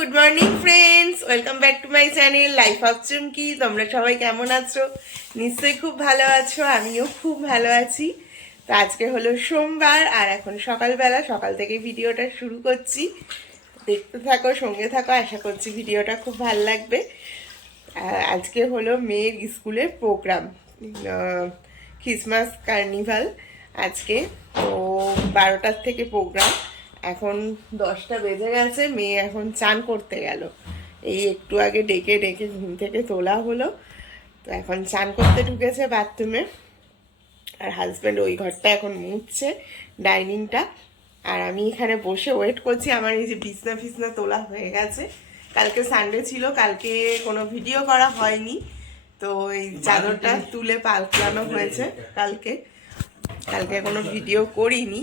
Good morning friends welcome back to my channel life of Chumki তোমরা সবাই কেমন আছো? নিশ্চয়ই খুব ভালো আছো, আমিও খুব ভালো আছি। তো আজকে হলো সোমবার, আর এখন সকালবেলা, সকাল থেকে ভিডিওটা শুরু করছি। দেখতে থাকো, সঙ্গে থাকো, আশা করছি ভিডিওটা খুব ভালো লাগবে। আজকে হলো মেয়ের স্কুলের প্রোগ্রাম ক্রিসমাস কার্নিভাল আজকে তো বারোটার থেকে প্রোগ্রাম এখন দশটা বেজে গেছে মেয়ে এখন চান করতে গেল। এই একটু আগে ডেকে ডেকে ঘুম থেকে তোলা হলো। তো এখন চান করতে ঢুকেছে বাথরুমে আর হাজব্যান্ড ওই ঘরটা এখন মুছছে ডাইনিংটা আর আমি এখানে বসে ওয়েট করছি আমার এই যে বিছনা ফিছনা তোলা হয়ে গেছে। কালকে সানডে ছিল কালকে কোনো ভিডিও করা হয়নি। তো এই চাদরটা তুলে পাল্টানো হয়েছে কালকে। কালকে কোনো ভিডিও করিনি।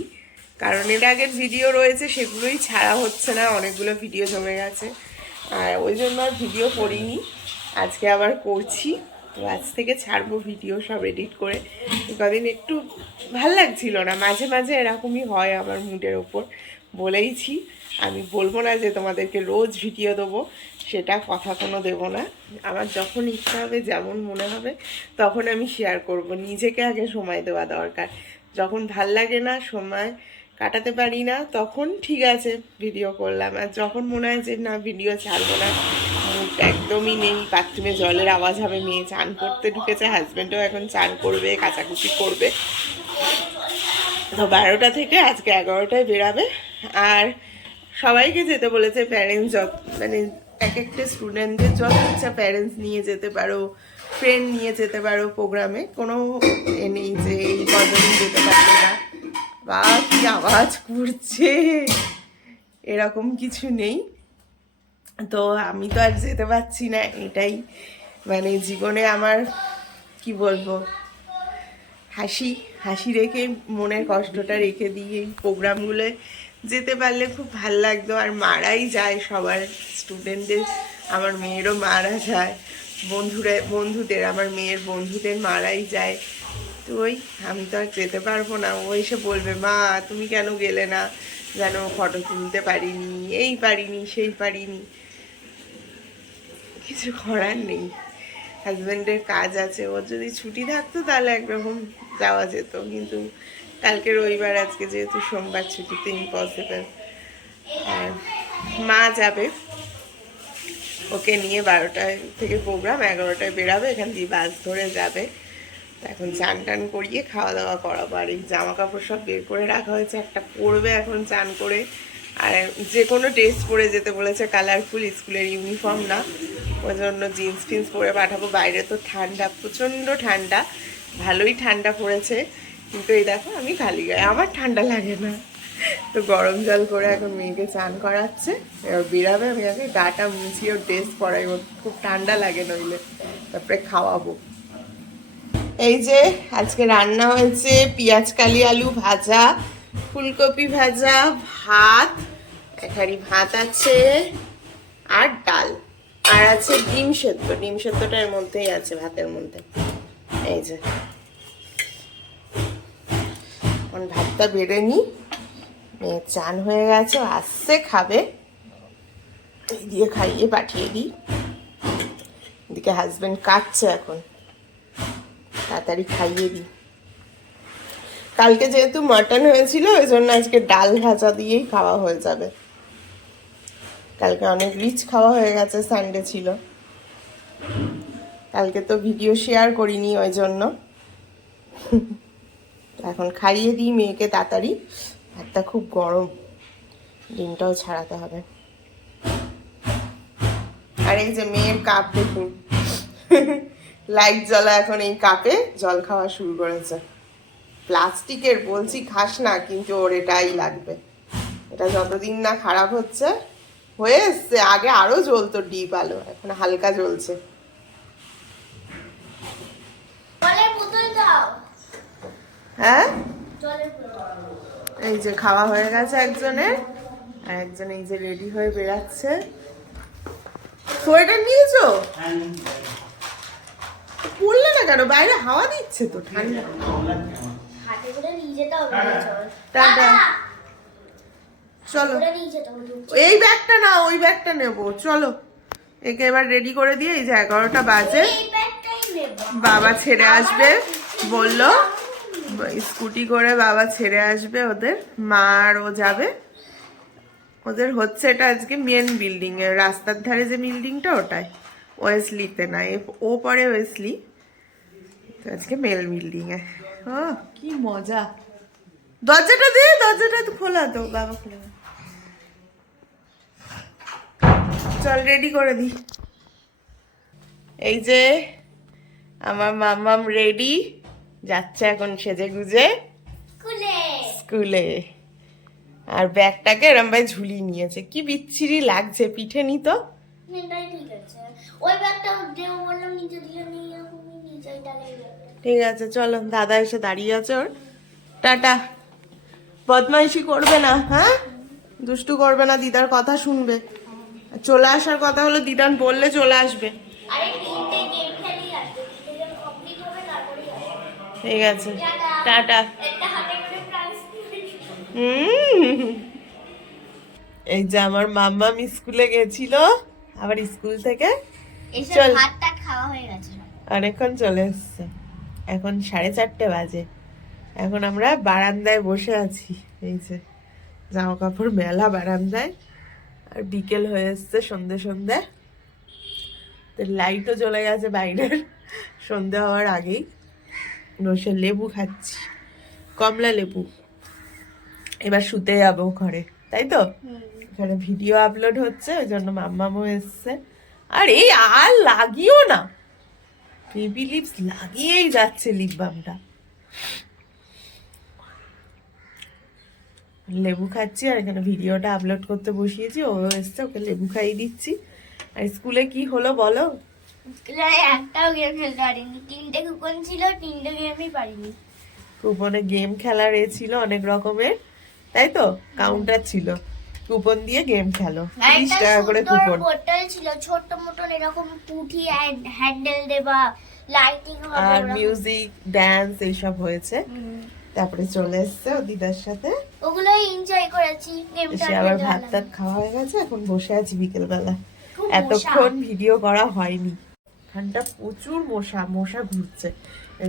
কারণ এর আগের ভিডিও রয়েছে, সেগুলোই ছাড়া হচ্ছে না, অনেকগুলো ভিডিও জমে গেছে। আর ওই জন্য আর ভিডিও করিনি। আজকে আবার করছি। তো আজ থেকে ছাড়বো ভিডিও সব এডিট করে। কদিন একটু ভালো লাগছিল না, মাঝে মাঝে এরকমই হয় আমার মুডের ওপর বলেইছি। আমি বলব না যে তোমাদেরকে রোজ ভিডিও দেবো, সেটা কথা কোনো দেবো না। আমার যখন ইচ্ছা হবে, যেমন মনে হবে, তখন আমি শেয়ার করব। নিজেকে আগে সময় দেওয়া দরকার। যখন ভালো লাগে না, সময় কাটাতে পারি না, তখন ঠিক আছে ভিডিও করলাম। আর যখন মনে হয় যে, না ভিডিও ছাড়বো না একদমই নেই বাথরুমে জলের আওয়াজ হবে, মেয়ে চান করতে ঢুকেছে হাজব্যান্ডও এখন চান করবে, কাচাকুচি করবে। তো বারোটা থেকে আজকে এগারোটায় বেরাবে। আর সবাইকে যেতে বলেছে প্যারেন্টস যত মানে এক একটা স্টুডেন্টদের যত ইচ্ছা প্যারেন্টস নিয়ে যেতে পারো ফ্রেন্ড নিয়ে যেতে পারো প্রোগ্রামে কোনো এ নেই যে, এই কজনই যেতে পারবে না। বা কি আওয়াজ করছে। এরকম কিছু নেই। তো আমি তো আর যেতে পারছি না, এটাই। মানে জীবনে আমার, কি বলব, হাসি হাসি রেখে, মনের কষ্টটা রেখে দিই এই প্রোগ্রামগুলোয় যেতে পারলে খুব ভালো লাগতো। আর মারাই যায় সবার স্টুডেন্টদের। আমার মেয়েরও মারা যায়। বন্ধুরা, বন্ধুদের, আমার মেয়ের বন্ধুদের মারাই যায়। ওই আমি তো আর যেতে পারব না। ও এসে বলবে, মা, তুমি কেন গেলে না? যেন ফটো তুলতে পারিনি, এই পারিনি, সেই পারিনি। কিছু করার নেই। হাজব্যান্ডের কাজ আছে। ওর যদি ছুটি থাকতো তাহলে একরকম যাওয়া যেত। কিন্তু কালকে রবিবার, আজকে যেহেতু সোমবার ছুটিতে ইম্পসিবল আর মা যাবে। ওকে নিয়ে বারোটায় থেকে প্রোগ্রাম এগারোটায় বেরাবে। এখান দিয়ে বাস ধরে যাবে। এখন চান টান করিয়ে খাওয়া দাওয়া করাবো। আর এই জামা কাপড় সব বের করে রাখা হয়েছে, একটা পরবে এখন চান করে। আর যে কোনো ড্রেস পরে যেতে বলেছে কালারফুল, স্কুলের ইউনিফর্ম না। ওই জন্য জিন্স ফিন্স পরে পাঠাবো। বাইরে তো ঠান্ডা, প্রচণ্ড ঠান্ডা। ভালোই ঠান্ডা পড়েছে। কিন্তু এই দেখো আমি খালি গায়ে, আমার ঠান্ডা লাগে না। তো গরম জল করে এখন মেয়েকে চান করাচ্ছে। এবার বেরাবে, আমি আগে গাটা মুছিয়ে ড্রেস পরাই। খুব ঠান্ডা লাগে নইলে। তারপরে খাওয়াবো। এই যে আজকে রান্না হয়েছে পেঁয়াজ, কালি, আলু ভাজা, ফুলকপি ভাজা, ভাত, এখানে ভাত আছে আর ডাল। আর আছে ডিম সেদ্ধ। ডিম সেদ্ধটা এর মধ্যেই আছে, ভাতের মধ্যে। এই যে। এখন ভাতটা বেড়ে নি চান হয়ে গেছে আসছে, খাবে। দিয়ে খাইয়ে পাঠিয়ে দিই। এদিকে হাজব্যান্ড কাটছে এখন। তাড়াতাড়ি খাইয়ে দিই। কালকে যেহেতু মাটন হয়েছিল ওই জন্য আজকে ডাল ভাজা দিয়েই খাওয়া হয়ে যাবে। কালকে অনেক রিচ খাওয়া হয়ে গেছে সানডে ছিল। কালকে তো ভিডিও শেয়ার করিনি ওই জন্য। এখন খাইয়ে দিই মেয়েকে তাড়াতাড়ি। ভাতটা খুব গরম, ডিমটাও ছাড়াতে হবে। আর এই যে মেয়ের কাপ দেখুন। লাইট জ্বলা এখন এই কাপে জল খাওয়া শুরু করেছে। প্লাস্টিকের বলছি খাস না কিন্তু ওর এটাই লাগবে। এটা যতদিন না খারাপ হচ্ছে হয়ে এসছে আগে আরও জ্বলতো ডিপ আলো এখন হালকা জ্বলছে। হ্যাঁ? এই যে খাওয়া হয়ে গেছে একজনের আর একজন এই যে রেডি হয়ে বেরাচ্ছে সোয়েটার নিয়েছো। পড়লে না কেন? বাইরে হাওয়া দিচ্ছে তো ঠান্ডা। টাটা। চলো। এই ব্যাগটা না ওই ব্যাগটা নেব। চলো। একে এবার রেডি করে দিয়ে এই যে এগারোটা বাজে। এই ব্যাগটাই নেব। বাবা ছেড়ে আসবে। বলল স্কুটি করে বাবা ছেড়ে আসবে ওদের। মা আর ও যাবে। ওদের হচ্ছে এটা আজকে মেন বিল্ডিং এর রাস্তার ধারে যে বিল্ডিংটা ওটাই। ওয়েসলিতে না এ- ও পরে ওয়েসলি তো আজকে মেল বিল্ডিং এ। ও কি মজা। দরজাটা দে দরজাটা তো খোলা তো বাবা খোলা। চল রেডি করে দি। এই যে আমার মামাম রেডি যাচ্ছে এখন সেজে গুজে। খুলে। স্কুলে। আর ব্যাগটাকে এরম ভাই ঝুলিয়ে নিয়েছে। কি বিচ্ছিরি লাগছে পিঠে নি তো এটাই ঠিক আছে। ওই ব্যাগটা দেবো বললাম নিচে দিলে নিয়ে যাব, আমি ডালে ঠিক আছে চলো দাদা এসে দাঁড়িয়ে আছে ওর। টাটা। বদমাইশি করবে না হ্যাঁ? দুষ্টু করবে না দিদার কথা শুনবে। চলে আসার কথা হলো দিদান বললে চলে আসবে। ঠিক আছে। টাটা। হুম। এই যে আমার মাম্মা স্কুলে গেছিল আবার স্কুল থেকে চল। হয়ে অনেকক্ষণ চলে এসছে। এখন সাড়ে চারটে বাজে। এখন আমরা বারান্দায় বসে আছি। এই যে জামা কাপড় মেলা বারান্দায়। আর বিকেল হয়ে এসছে সন্ধে সন্ধে। তো লাইটও জ্বলে গেছে বাইরের। সন্ধে হওয়ার আগেই। বসে লেবু খাচ্ছি। কমলা লেবু। এবার শুতে যাব ঘরে। তাই তো? এখানে ভিডিও আপলোড হচ্ছে ওই জন্য মাম্মামও এসছে। আর এই আর লাগিও না। বেবি লিপস লাগিয়েই যাচ্ছে লিপ বামটা লেবু খাচ্ছি আর এখানে ভিডিওটা আপলোড করতে বসিয়েছি ও এসছে ওকে লেবু খাইয়ে দিচ্ছি। আর স্কুলে কি হলো বলো? স্কুলে একটাও গেম খেলতে পারিনি। তিনটে কুপন ছিল তিনটে গেমই পারিনি। কুপনে গেম খেলার এ ছিল অনেক রকমের। তাই তো? কাউন্টার ছিল। কুপন দিয়ে গেম খেলো। তিরিশ টাকা করে কুপন বোতল ছিল ছোট্ট মতন এরকম পুঁথি হ্যান্ডেল দেবা লাইটিং আর মিউজিক ড্যান্স এইসব হয়েছে। তারপরে চলে এসছে ও দিদার সাথে। ওগুলো এনজয় করেছি গেমটা এসে আবার ভাত টাত খাওয়া হয়ে গেছে এখন বসে আছি বিকেল বেলা এতক্ষণ ভিডিও করা হয়নি। এখানটা প্রচুর মশা মশা ঘুরছে।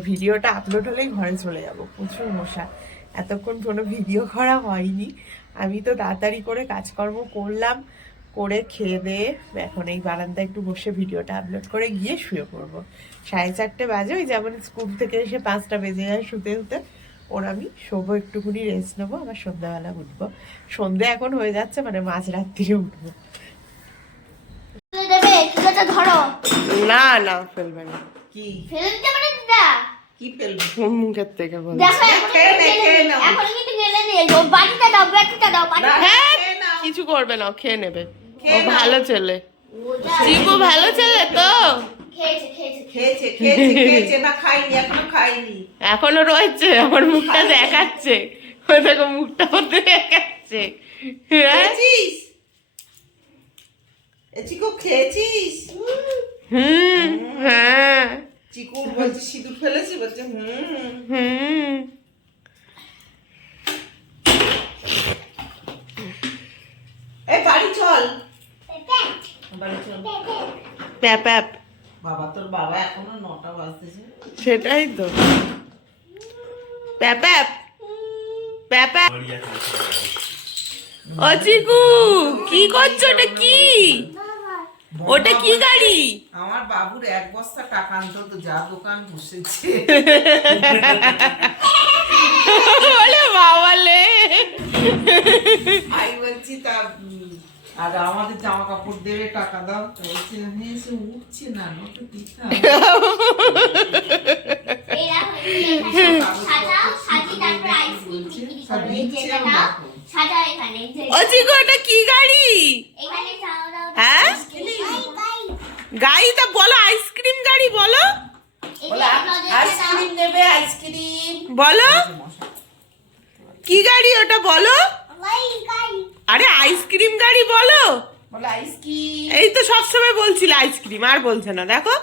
ভিডিওটা আপলোড হলেই ঘরে চলে যাব প্রচুর মশা। এতক্ষণ কোনো ভিডিও করা হয়নি। আমি তো তাড়াতাড়ি করে কাজকর্ম করলাম করে খেয়ে দিয়ে এখন এই বারান্দায় একটু বসে ভিডিওটা আপলোড করে গিয়ে শুয়ে পড়ব। সাড়ে চারটে বাজে ওই যেমন স্কুল থেকে এসে পাঁচটা বেজে যায় শুতে শুতে। ওর আমি শোবো একটুকুনি রেস্ট নেব আবার সন্ধ্যাবেলা উঠবো। সন্ধে এখন হয়ে যাচ্ছে মানে মাঝরাত্রিরে উঠবো। তুলে দেবে না না ফেলবে না। কি? ফেলে দিতে পারে দিদা? কি ফেলব? মুখের থেকে বল। কিছু করবে না খেয়ে নেবে। ও ভালো ছেলে। চিকু ভালো ছেলে তো? এখনও রয়েছে আমার মুখটা দেখাচ্ছে। দেখো মুখটা ওতে দেখাচ্ছে। হ্যাঁ? খেয়েছিস? হুম হ্যাঁ। চিকু বলছে সিঁদুর ফেলেছি? বলছে হুম। হুম। এই বাড়ি চল। বাড়ি চল প্যাপ প্যাপ। বাবা তোর বাবা এখনও নটা বাজতেছে। সেটাই তো। প্যাপ প্যাপ। প্যাপ ও চিকু কি করছ? ওটা কি? ওটা কি গাড়ি? আমার বাবুর এক বস্তা টাকা আনতো তো যা দোকান বসেছে। বলে বাবালে আমি বলছি তা আর আমাদের জামা কাপড় দেবে টাকা দাও। তো হ্যাঁ সে উঠছে না নয়তো দিতে হবে। এরা হচ্ছে সাজাও সাজি তারপর আইসক্রিম বিক্রি সব করো এই নিচ্ছে যেটা আমরা নাও এখন। সাজাও এখানে এই যে- ও চিকু ওটা কি গাড়ি? এখানে চাও দাও হ্যাঁ? গাড়িটা বলো আইসক্রিম গাড়ি বলো। আইসক্রিম নেবে আইসক্রিম। বলো। কি গাড়ি ওটা বলো? আরে আইসক্রিম গাড়ি বলো। আইসক্রিম। এই তো সবসময় বলছিল আইসক্রিম আর বলছে না দেখো।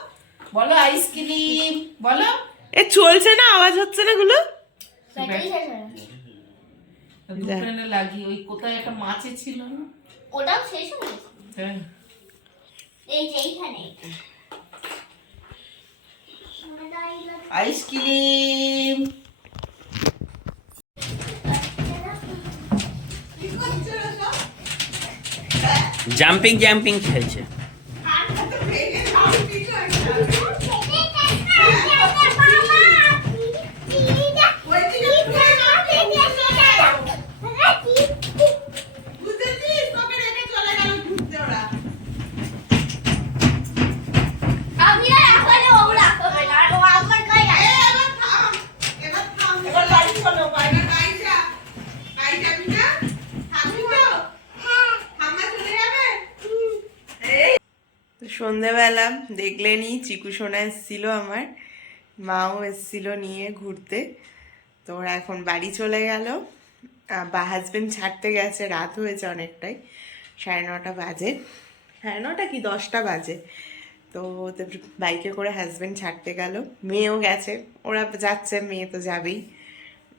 বলো আইসক্রিম। বলো। এ চলছে না আওয়াজ হচ্ছে না গুলো লাগিয়ে ওই কোথায় একটা মাছে ছিল না? ওটাও শেষ হয়ে গেছে। হ্যাঁ। এই যে এইখানে। আইসক্রিম। জাম্পিং জাম্পিং খেলছে বুঝেছিস তোকে রেখে চলে গেল ঘুরতে ওরা আমি আর এখনও ও রাখতে হবে না, আর ও আমার গায়ে এ, রাখবে। এবার থাম এবার থাম এবার বাড়ি চলো বাইরে বাড়ি যা বাড়ি যাবি না থাকবি তো ঠাম্মা চলে যাবে তো সন্ধেবেলা দেখলেনি চিকু সোনা এসেছিল আমার, মাও এসেছিল নিয়ে ঘুরতে। তো ওরা এখন বাড়ি চলে গেল। বা হাজবেন্ড ছাড়তে গেছে, রাত হয়েছে অনেকটাই, সাড়ে নটা বাজে। সাড়ে নটা কি? দশটা বাজে। তো বাইকে করে হাজবেন্ড ছাড়তে গেল। মেয়েও গেছে, ওরা যাচ্ছে, মেয়ে তো যাবেই।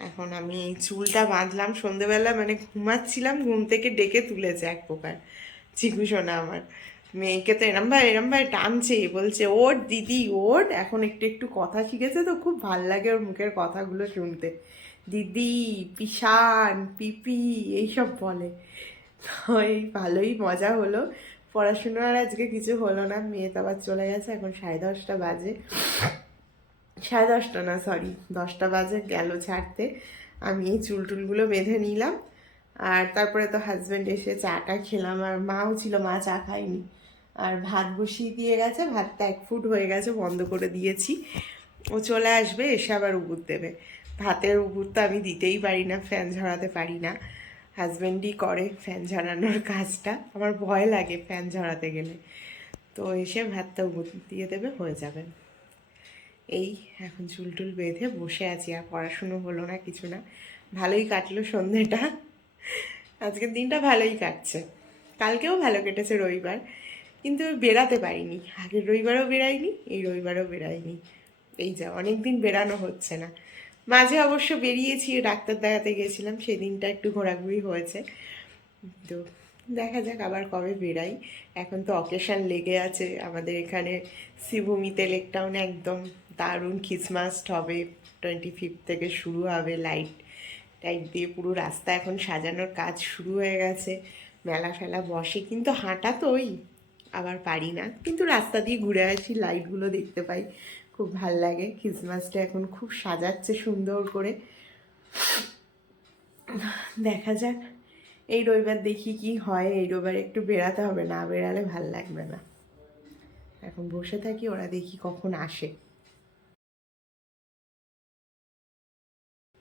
এখন আমি এই চুলটা বাঁধলাম সন্ধেবেলা মানে ঘুমাচ্ছিলাম, ঘুম থেকে ডেকে তুলেছে এক প্রকার, চিকু সোনা আমার। মেয়েকে তো এরম ভাই এরম ভাই টানছে, বলছে ওর দিদি ওর এখন একটু একটু কথা শিখেছে তো খুব ভালো লাগে ওর মুখের কথাগুলো শুনতে। দিদি পিসান পিপি, এইসব বলে। এই ভালোই মজা হলো। পড়াশুনো আর আজকে কিছু হলো না, মেয়ে তো আবার চলে গেছে, এখন সাড়ে দশটা বাজে। সাড়ে দশটা না সরি দশটা বাজে, গেল ছাড়তে। আমি এই চুল টুলগুলো বেঁধে নিলাম। আর তারপরে তো হাজব্যান্ড এসে চাটা খেলাম, আর মাও ছিল, মা চা খায়নি। আর ভাত বসিয়ে দিয়ে গেছে, ভাতটা এক ফুট হয়ে গেছে, বন্ধ করে দিয়েছি। ও চলে আসবে, এসে আবার উবুর দেবে। ভাতের উবুর তো আমি দিতেই পারি না, ফ্যান ঝরাতে পারি না। হাজব্যান্ডই করে ফ্যান ঝরানোর কাজটা। আমার ভয় লাগে ফ্যান ঝরাতে গেলে। তো এসে ভাতটা উবুর দিয়ে দেবে, হয়ে যাবে। এই, এখন চুল টুল বেঁধে বসে আছি, আর পড়াশুনো হলো না, কিছু না। ভালোই কাটলো সন্ধেটা। আজকের দিনটা ভালোই কাটছে। কালকেও ভালো কেটেছে রবিবার। কিন্তু বেরাতে পারিনি। আগের রবিবারও বেরাইনি এই রবিবারও বেরাইনি এই যা অনেক দিন হচ্ছে না। মাঝে অবশ্য বেরিয়েছি, ডাক্তার দেখাতে গেছিলাম, সেদিনটা একটু ঘোরাঘুরি হয়েছে। তো দেখা যাক আবার কবে বেরাই এখন তো অকেশন লেগে আছে, আমাদের এখানে শিবভূমিতে লেকটাউনে একদম দারুণ খ্রিসমাস হবে টোয়েন্টি ফিফথ থেকে শুরু হবে লাইট টাইট দিয়ে পুরো রাস্তা এখন সাজানোর কাজ শুরু হয়ে গেছে। মেলা ফেলা বসে, কিন্তু হাঁটা তো ওই। আবার পারি না। কিন্তু রাস্তা দিয়ে ঘুরে আসি লাইটগুলো দেখতে পাই। খুব ভালো লাগে। খ্রিসমাসটা এখন খুব সাজাচ্ছে সুন্দর করে। দেখা যাক। এই রবিবার দেখি কি হয়। এই রবিবার একটু বেড়াতে হবে। না বেড়ালে ভালো লাগবে না। এখন বসে থাকি, ওরা দেখি কখন আসে।